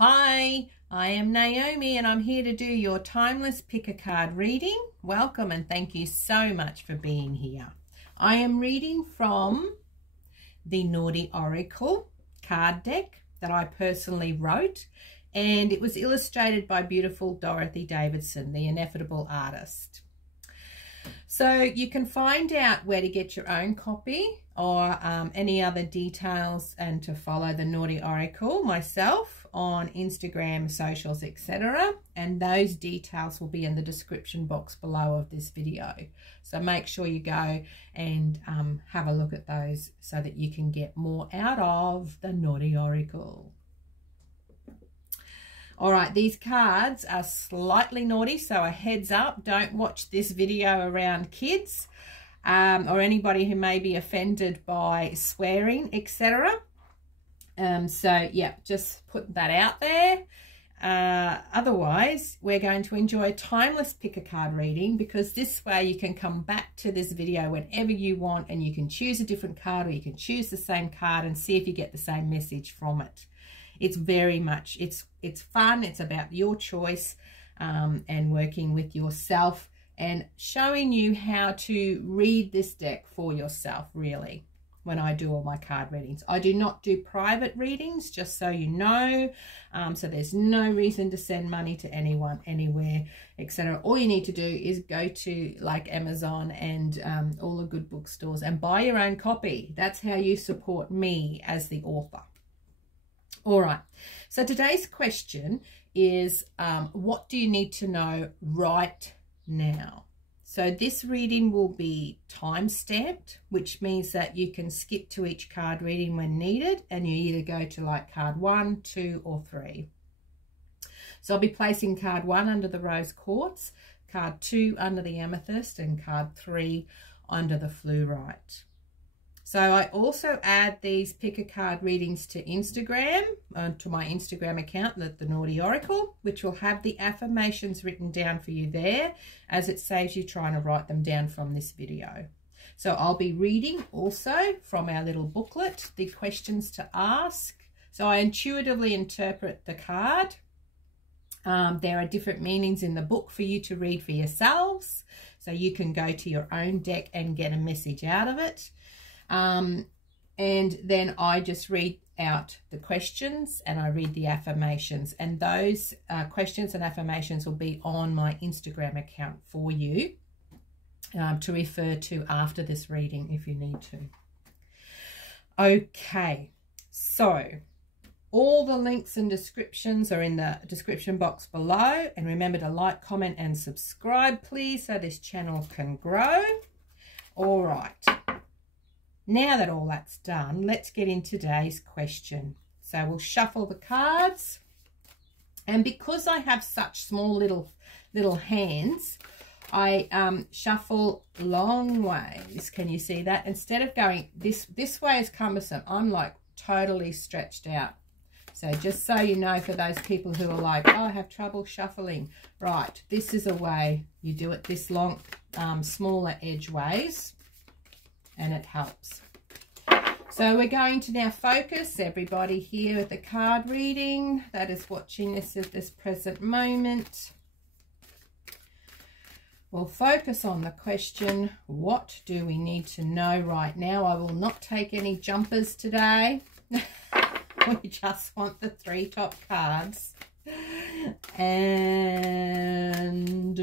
Hi, I am Naomi and I'm here to do your timeless pick a card reading. Welcome and thank you so much for being here. I am reading from the Naughty Oracle card deck that I personally wrote, and it was illustrated by beautiful Dorothy Davidson, the ineffable artist. So you can find out where to get your own copy or any other details and to follow the Naughty Oracle myself on Instagram, socials, etc. And those details will be in the description box below of this video. So make sure you go and have a look at those so that you can get more out of the Naughty Oracle. All right, these cards are slightly naughty, so a heads up, don't watch this video around kids or anybody who may be offended by swearing, etc. So, yeah, just put that out there. Otherwise, we're going to enjoy a timeless pick-a-card reading, because this way you can come back to this video whenever you want and you can choose a different card, or you can choose the same card and see if you get the same message from it. It's very much, it's fun. It's about your choice and working with yourself and showing you how to read this deck for yourself, really, when I do all my card readings. I do not do private readings, just so you know. So there's no reason to send money to anyone, anywhere, etc. All you need to do is go to like Amazon and all the good bookstores and buy your own copy. That's how you support me as the author. All right, so today's question is, what do you need to know right now? So this reading will be time-stamped, which means that you can skip to each card reading when needed, and you either go to like card 1, 2, or 3. So I'll be placing card 1 under the rose quartz, card 2 under the amethyst, and card 3 under the fluorite. So I also add these pick-a-card readings to Instagram, to my Instagram account, the Naughty Oracle, which will have the affirmations written down for you there, as it saves you trying to write them down from this video. So I'll be reading also from our little booklet, the questions to ask. So I intuitively interpret the card. There are different meanings in the book for you to read for yourselves, so you can go to your own deck and get a message out of it. And then I just read out the questions and I read the affirmations, and those questions and affirmations will be on my Instagram account for you to refer to after this reading if you need to. Okay, so all the links and descriptions are in the description box below, and remember to like, comment and subscribe please, so this channel can grow. All right. Now that all that's done, let's get in today's question. So we'll shuffle the cards. And because I have such small little hands, I shuffle long ways. Can you see that? Instead of going this way is cumbersome, I'm like totally stretched out. So just so you know, for those people who are like, oh, I have trouble shuffling. Right, this is a way you do it, this long, smaller edge ways. And it helps. So we're going to now focus, everybody here at the card reading that is watching this at this present moment. We'll focus on the question, what do we need to know right now? I will not take any jumpers today. We just want the 3 top cards. And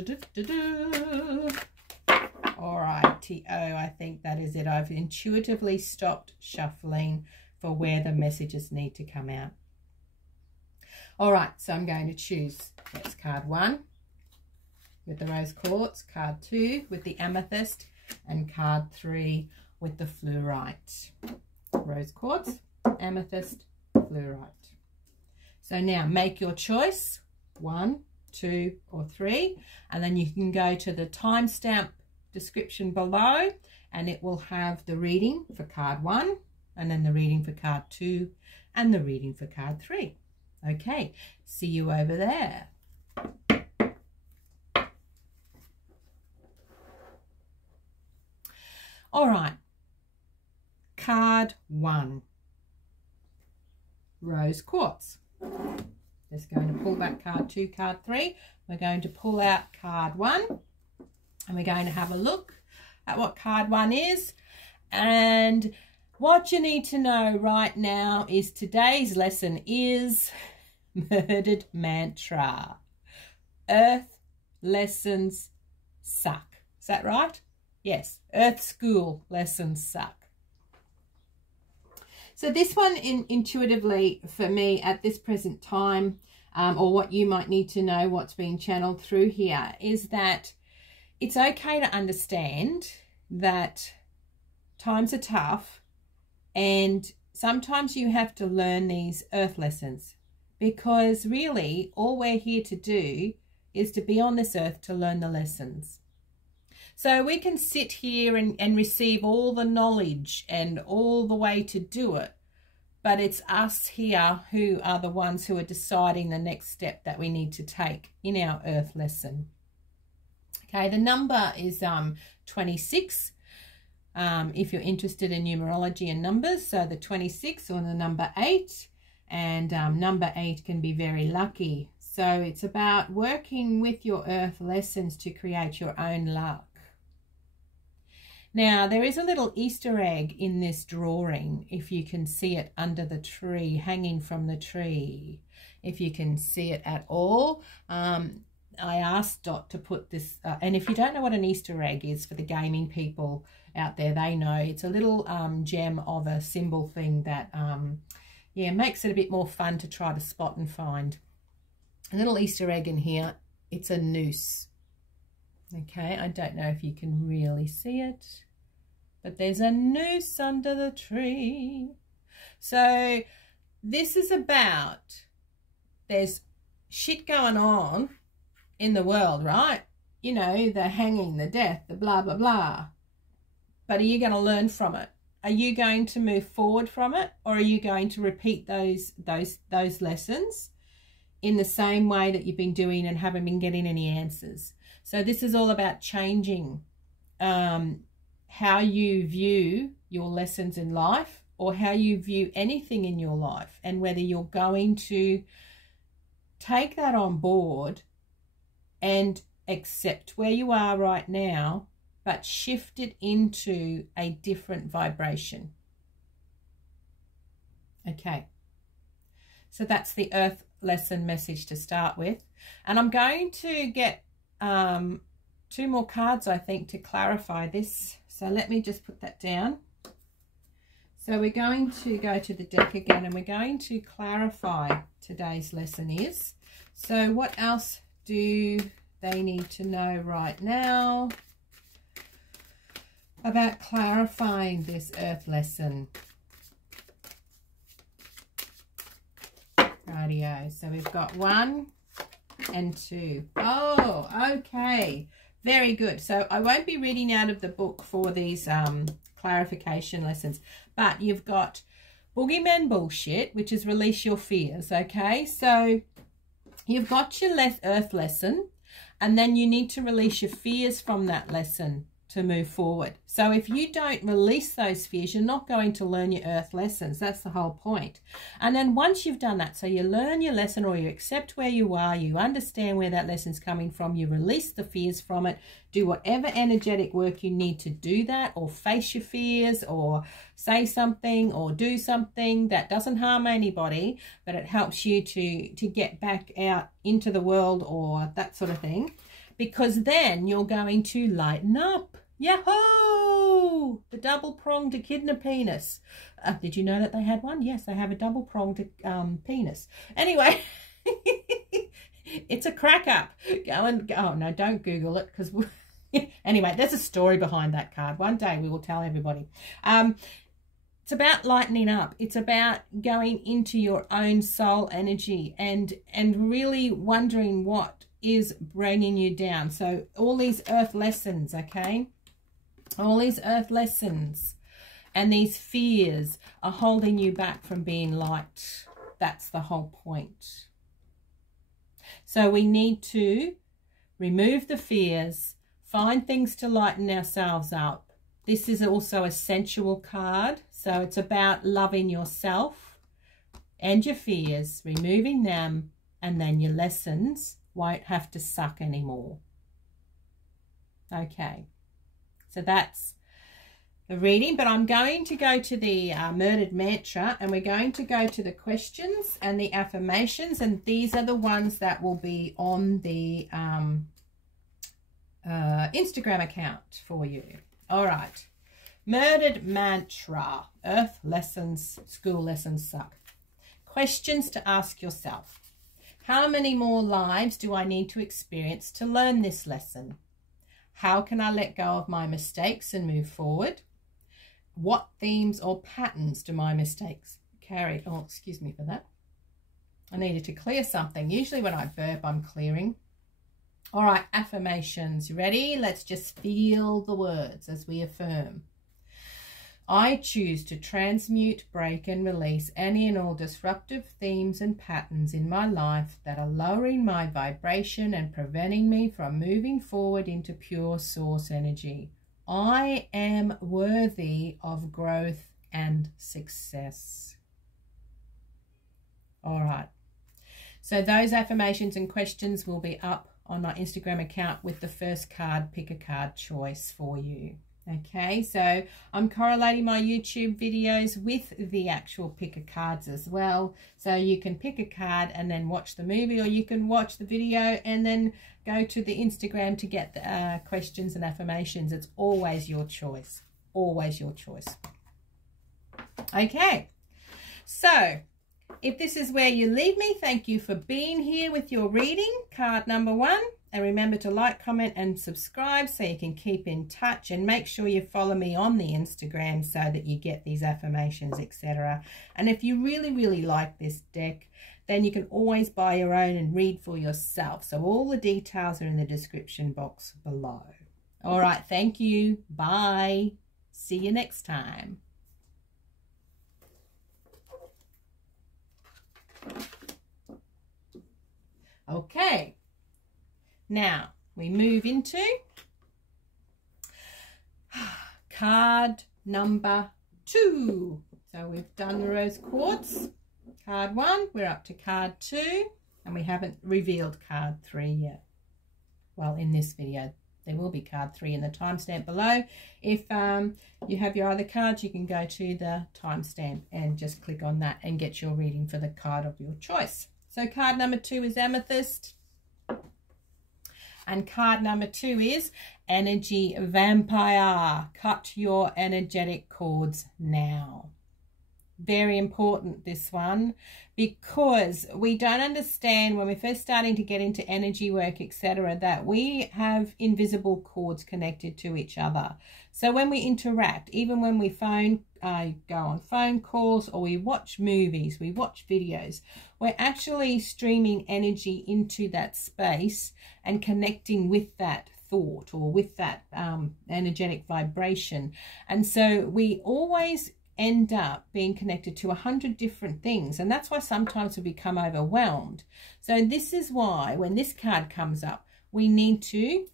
all right, I think that is it. I've intuitively stopped shuffling for where the messages need to come out. All right, so I'm going to choose, that's card 1 with the rose quartz, card 2 with the amethyst, and card 3 with the fluorite. Rose quartz, amethyst, fluorite. So now make your choice, 1, 2, or 3, and then you can go to the timestamp description below, and it will have the reading for card 1, and then the reading for card 2, and the reading for card 3. Okay, see you over there. All right, card 1, rose quartz. Just going to pull back card 2, card 3. We're going to pull out card 1, and we're going to have a look at what card 1 is. And what you need to know right now is today's lesson is Murdered Mantra. Earth lessons suck. Is that right? Yes, Earth school lessons suck. So this one intuitively for me at this present time, or what you might need to know what's being channeled through here, is that it's okay to understand that times are tough and sometimes you have to learn these earth lessons, because really all we're here to do is to be on this earth to learn the lessons. So we can sit here and receive all the knowledge and all the way to do it, but it's us here who are the ones who are deciding the next step that we need to take in our earth lesson. Okay, the number is 26. If you're interested in numerology and numbers, so the 26 or the number 8, and number 8 can be very lucky. So it's about working with your earth lessons to create your own luck. Now, there is a little Easter egg in this drawing, if you can see it under the tree, hanging from the tree, if you can see it at all. I asked Dot to put this, and if you don't know what an Easter egg is, for the gaming people out there, they know. It's a little gem of a symbol thing that, yeah, makes it a bit more fun to try to spot and find. A little Easter egg in here, it's a noose. Okay, I don't know if you can really see it, but there's a noose under the tree. So this is about, there's shit going on in the world, right? You know, the hanging, the death, the blah, blah, blah. But are you going to learn from it? Are you going to move forward from it? Or are you going to repeat those lessons in the same way that you've been doing and haven't been getting any answers? So this is all about changing how you view your lessons in life, or how you view anything in your life, and whether you're going to take that on board and accept where you are right now, but shift it into a different vibration. Okay, so that's the earth lesson message to start with. And I'm going to get 2 more cards, I think, to clarify this. So let me just put that down. So we're going to go to the deck again, and we're going to clarify today's lesson is. So what else do they need to know right now about clarifying this earth lesson? Rightio. So we've got 1 and 2. Oh, okay. Very good. So I won't be reading out of the book for these clarification lessons, but you've got boogeyman bullshit, which is release your fears, okay? So you've got your earth lesson, and then you need to release your fears from that lesson to move forward. So if you don't release those fears, you're not going to learn your earth lessons. That's the whole point. And then once you've done that, so you learn your lesson, or you accept where you are, you understand where that lesson's coming from, you release the fears from it, do whatever energetic work you need to do that, or face your fears, or say something, or do something that doesn't harm anybody, but it helps you to get back out into the world, or that sort of thing, because then you're going to lighten up. Yahoo! The double-pronged echidna penis. Did you know that they had one? Yes, they have a double-pronged penis. Anyway, it's a crack up. Oh, no, don't Google it, because... Anyway, there's a story behind that card. One day we will tell everybody. It's about lightening up. It's about going into your own soul energy and really wondering what is bringing you down. So all these earth lessons, okay? All these earth lessons and these fears are holding you back from being light. That's the whole point. So we need to remove the fears, find things to lighten ourselves up. This is also a sensual card. So it's about loving yourself and your fears, removing them, and then your lessons won't have to suck anymore. Okay, so that's the reading, but I'm going to go to the murdered mantra, and we're going to go to the questions and the affirmations, and these are the ones that will be on the Instagram account for you. All right, murdered mantra. Earth lessons, school lessons suck. Questions to ask yourself. How many more lives do I need to experience to learn this lesson? How can I let go of my mistakes and move forward? What themes or patterns do my mistakes carry? Oh, excuse me for that. I needed to clear something. Usually when I burp, I'm clearing. All right, affirmations. Ready? Let's just feel the words as we affirm. I choose to transmute, break, and release any and all disruptive themes and patterns in my life that are lowering my vibration and preventing me from moving forward into pure source energy. I am worthy of growth and success. All right. So those affirmations and questions will be up on my Instagram account with the first card, pick a card choice for you. Okay, so I'm correlating my YouTube videos with the actual pick a cards as well. So you can pick a card and then watch the movie, or you can watch the video and then go to the Instagram to get the questions and affirmations. It's always your choice. Always your choice. Okay, so if this is where you leave me, thank you for being here with your reading, card number 1. And remember to like, comment, and subscribe so you can keep in touch. And make sure you follow me on the Instagram so that you get these affirmations, etc. And if you really, really like this deck, then you can always buy your own and read for yourself. So all the details are in the description box below. All right, thank you. Bye. See you next time. Okay. Now, we move into card number 2. So we've done the rose quartz, card 1. We're up to card 2, and we haven't revealed card 3 yet. Well, in this video, there will be card 3 in the timestamp below. If you have your other cards, you can go to the timestamp and just click on that and get your reading for the card of your choice. So card number 2 is Amethyst. And card number 2 is Energy Vampire. Cut your energetic cords now. Very important, this one, because we don't understand when we're first starting to get into energy work, etc., that we have invisible cords connected to each other. So when we interact, even when we go on phone calls, or we watch movies, we watch videos, we're actually streaming energy into that space and connecting with that thought or with that energetic vibration. And so we always end up being connected to 100 different things, and that's why sometimes we become overwhelmed. So this is why when this card comes up, we need to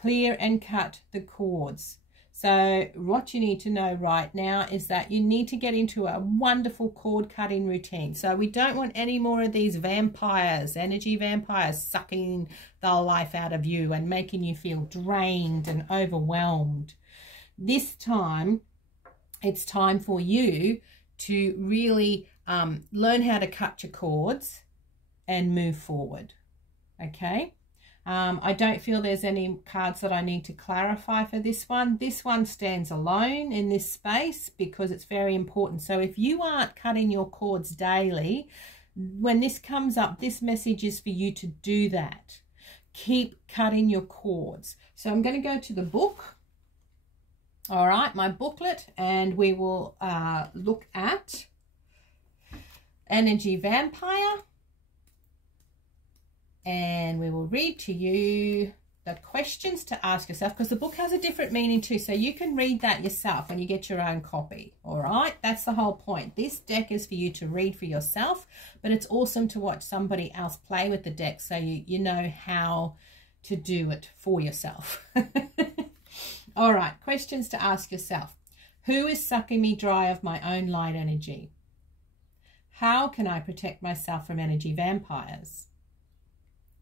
clear and cut the cords. So what you need to know right now is that you need to get into a wonderful cord cutting routine. So we don't want any more of these vampires, energy vampires, sucking the life out of you and making you feel drained and overwhelmed. This time, it's time for you to really learn how to cut your cords and move forward. Okay? I don't feel there's any cards that I need to clarify for this one. This one stands alone in this space because it's very important. So if you aren't cutting your cords daily, when this comes up, this message is for you to do that. Keep cutting your cords. So I'm going to go to the book. All right, my booklet, and we will look at Energy Vampire. And we will read to you the questions to ask yourself, because the book has a different meaning too. So you can read that yourself when you get your own copy. All right, that's the whole point. This deck is for you to read for yourself, but it's awesome to watch somebody else play with the deck so you know how to do it for yourself. All right, questions to ask yourself. Who is sucking me dry of my own light energy? How can I protect myself from energy vampires?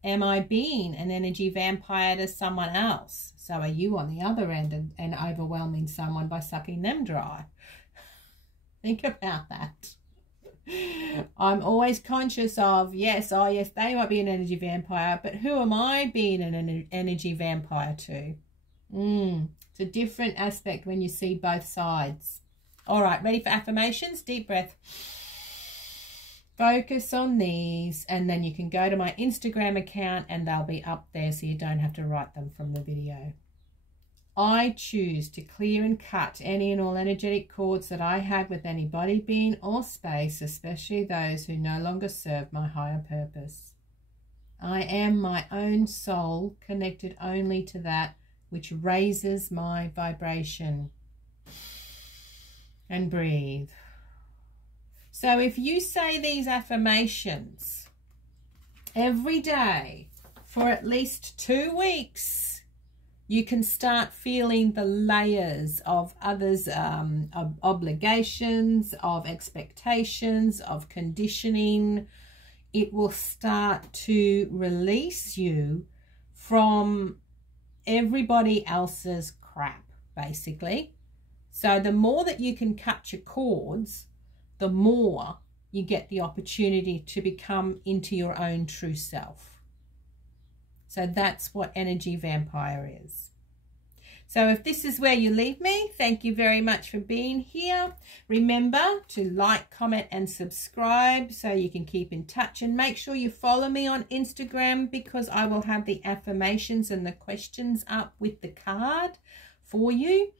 Am I being an energy vampire to someone else? So are you on the other end and overwhelming someone by sucking them dry? Think about that. I'm always conscious of, yes, oh yes, they might be an energy vampire, but who am I being an energy vampire to? It's a different aspect when you see both sides. All right, ready for affirmations? Deep breath. Focus on these, and then you can go to my Instagram account and they'll be up there so you don't have to write them from the video. I choose to clear and cut any and all energetic cords that I have with any body, being, or space, especially those who no longer serve my higher purpose. I am my own soul, connected only to that which raises my vibration. And breathe. So if you say these affirmations every day for at least 2 weeks, you can start feeling the layers of others' of obligations, of expectations, of conditioning. It will start to release you from everybody else's crap, basically. So the more that you can cut your cords, the more you get the opportunity to become into your own true self. So that's what energy vampire is. So if this is where you leave me, thank you very much for being here. Remember to like, comment and subscribe so you can keep in touch, and make sure you follow me on Instagram, because I will have the affirmations and the questions up with the card for you.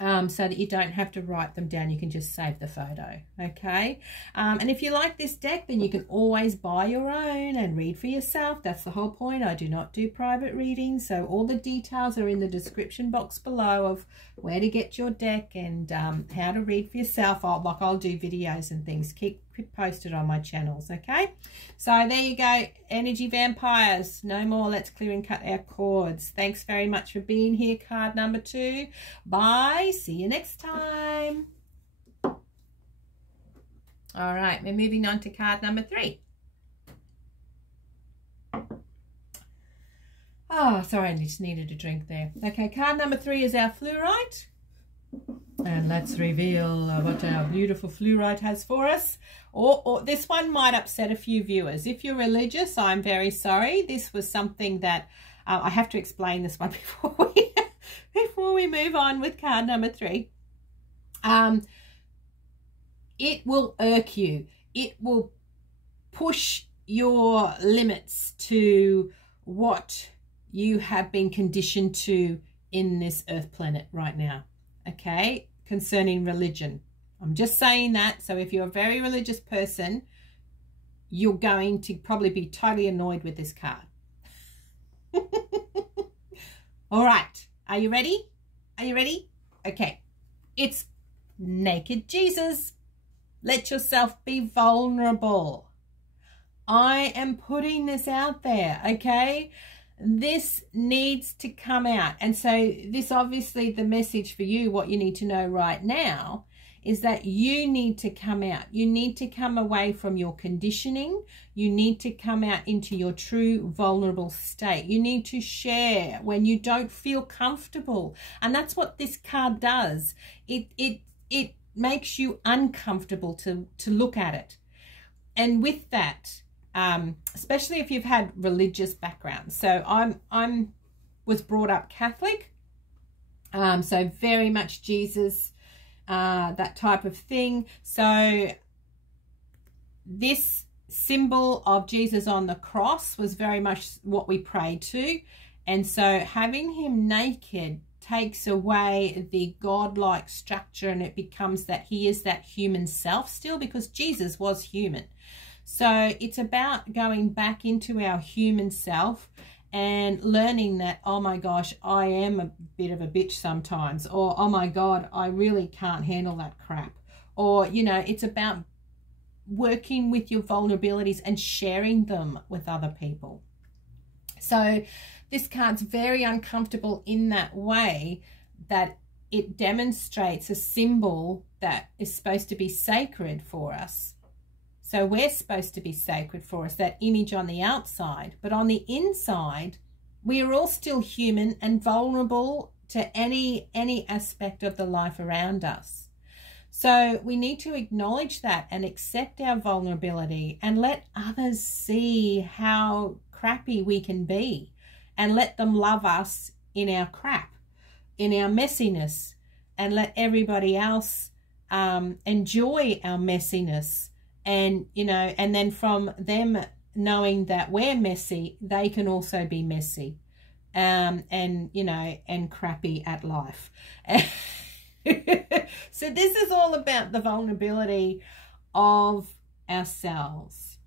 So that you don't have to write them down. You can just save the photo, okay? And if you like this deck, then you can always buy your own and read for yourself. That's the whole point. I do not do private readings, so all the details are in the description box below of where to get your deck and how to read for yourself. I'll do videos and things. Keep posted on my channels, okay? So there you go, energy vampires, no more. Let's clear and cut our cords. Thanks very much for being here, card number 2. Bye, see you next time. All right, we're moving on to card number 3. Oh, sorry, I just needed a drink there. Okay, card number 3 is our Fluorite. And let's reveal what our beautiful Fluorite has for us. Or this one might upset a few viewers. If you're religious, I'm very sorry. This was something that I have to explain this one before we move on with card number 3. It will irk you. It will push your limits to what you have been conditioned to in this earth planet right now. Okay, concerning religion. I'm just saying that. So if you're a very religious person, you're going to probably be totally annoyed with this card. All right, are you ready? Are you ready? Okay, it's Naked Jesus. Let yourself be vulnerable. I am putting this out there, okay? This needs to come out. And so this, obviously, the message for you, what you need to know right now is that you need to come out. You need to come away from your conditioning. You need to come out into your true vulnerable state. You need to share when you don't feel comfortable. And that's what this card does. It makes you uncomfortable to look at it. And with that, especially if you've had religious backgrounds. So I'm was brought up Catholic, so very much Jesus, that type of thing. So this symbol of Jesus on the cross was very much what we prayed to, and so having him naked takes away the godlike structure, and it becomes that he is that human self still, because Jesus was human. So it's about going back into our human self and learning that, oh my gosh, I am a bit of a bitch sometimes, or oh my God, I really can't handle that crap. Or, you know, it's about working with your vulnerabilities and sharing them with other people. So this card's very uncomfortable in that way, that it demonstrates a symbol that is supposed to be sacred for us. So we're supposed to be sacred for us, that image on the outside. But on the inside, we are all still human and vulnerable to any aspect of the life around us. So we need to acknowledge that and accept our vulnerability and let others see how crappy we can be, and let them love us in our crap, in our messiness, and let everybody else enjoy our messiness. And, you know, and then from them knowing that we're messy, they can also be messy, and, you know, and crappy at life. So this is all about the vulnerability of ourselves.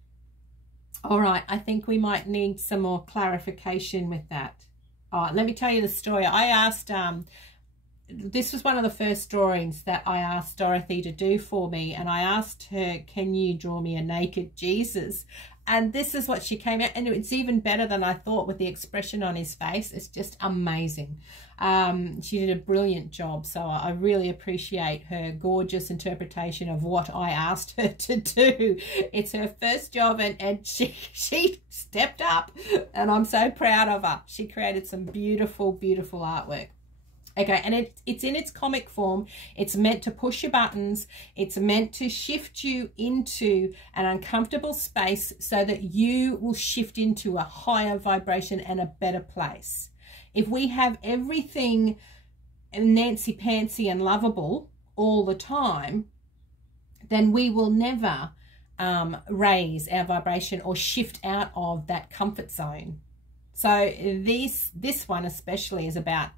All right, I think we might need some more clarification with that. All right, let me tell you the story. I asked, this was one of the first drawings that I asked Dorothy to do for me, and I asked her, can you draw me a naked Jesus? And this is what she came out, and it's even better than I thought with the expression on his face. It's just amazing. She did a brilliant job, so I really appreciate her gorgeous interpretation of what I asked her to do. It's her first job, and she stepped up, and I'm so proud of her. She created some beautiful, beautiful artwork. Okay, and it's in its comic form. It's meant to push your buttons. It's meant to shift you into an uncomfortable space so that you will shift into a higher vibration and a better place. If we have everything nancy-pantsy and lovable all the time, then we will never raise our vibration or shift out of that comfort zone. So this one especially is about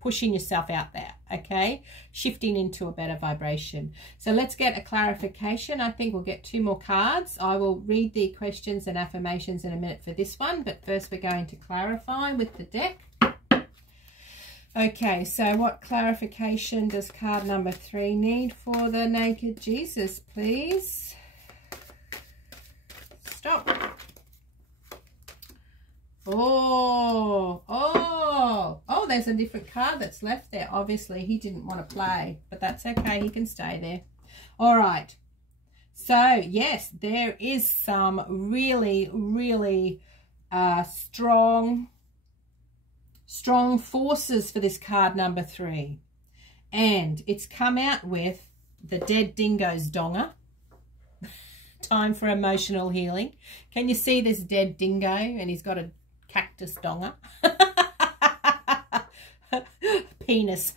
pushing yourself out there, okay? Shifting into a better vibration. So let's get a clarification. I think we'll get 2 more cards. I will read the questions and affirmations in a minute for this one, but first we're going to clarify with the deck. Okay, so what clarification does card number 3 need for the naked Jesus, please? Stop. Oh, there's a different card that's left there. Obviously, he didn't want to play, but that's okay. He can stay there. All right. So, yes, there is some really, really strong forces for this card number 3. And it's come out with the Dead Dingo's Donger. Time for emotional healing. Can you see this dead dingo? And he's got a cactus donger. Penis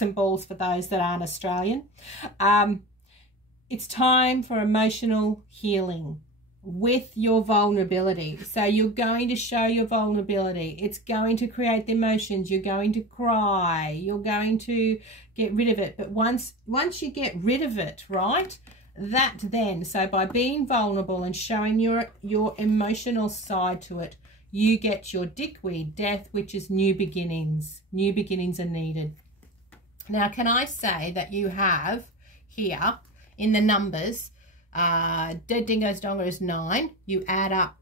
and balls for those that aren't Australian. It's time for emotional healing with your vulnerability. So you're going to show your vulnerability. It's going to create the emotions. You're going to cry. You're going to get rid of it. But once you get rid of it, right? So by being vulnerable and showing your emotional side to it, you get your dickweed death, which is new beginnings. New beginnings are needed. Now, can I say that you have here in the numbers, Dead Dingo's Donger is 9. You add up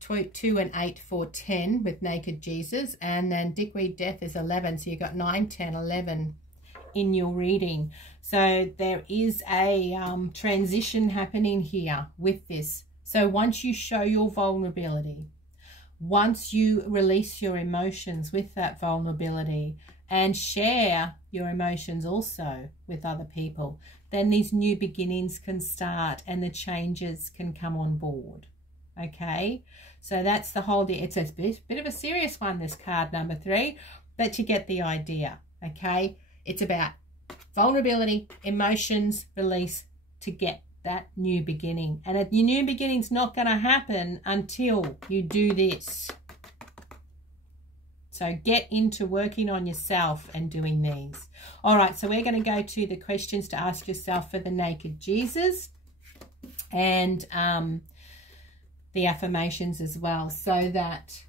2 and 8 for 10 with naked Jesus. And then dickweed death is 11. So you got 9, 10, 11 in your reading. So there is a transition happening here with this. So once you show your vulnerability, once you release your emotions with that vulnerability and share your emotions also with other people, then these new beginnings can start and the changes can come on board. Okay, so that's the whole deal. It's a bit of a serious one, this card number 3, but you get the idea. Okay, it's about vulnerability, emotions, release to get that new beginning. And your new beginning's not going to happen until you do this. So get into working on yourself and doing these. All right, so we're going to go to the questions to ask yourself for the naked Jesus and the affirmations as well, so that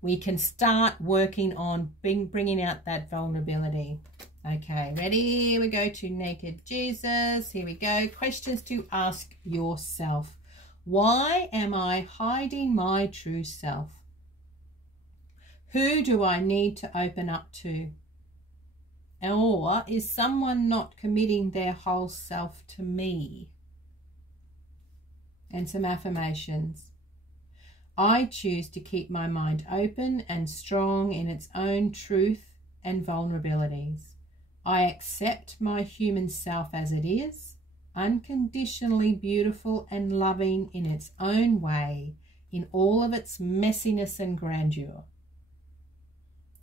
we can start working on bringing out that vulnerability. Okay, ready? Here we go to naked Jesus. Here we go. Questions to ask yourself. Why am I hiding my true self? Who do I need to open up to? Or is someone not committing their whole self to me? And some affirmations. I choose to keep my mind open and strong in its own truth and vulnerabilities. I accept my human self as it is, unconditionally beautiful and loving in its own way, in all of its messiness and grandeur.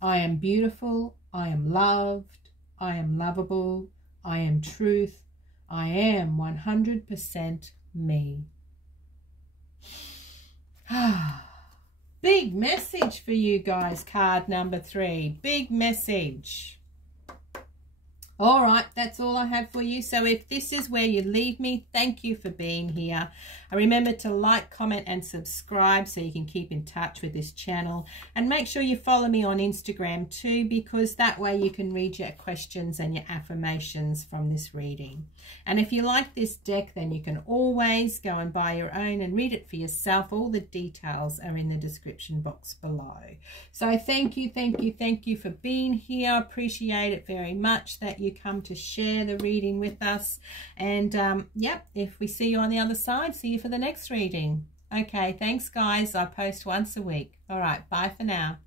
I am beautiful, I am loved, I am lovable, I am truth, I am 100% me. Big message for you guys, card number 3. Big message. All right, that's all I have for you. So if this is where you leave me, thank you for being here. And remember to like, comment, and subscribe so you can keep in touch with this channel. And make sure you follow me on Instagram too, because that way you can read your questions and your affirmations from this reading. And if you like this deck, then you can always go and buy your own and read it for yourself. All the details are in the description box below. So thank you for being here. I appreciate it very much that you come to share the reading with us. And yep, if we see you on the other side, see you for the next reading. Okay, thanks guys. I post once a week. All right, bye for now.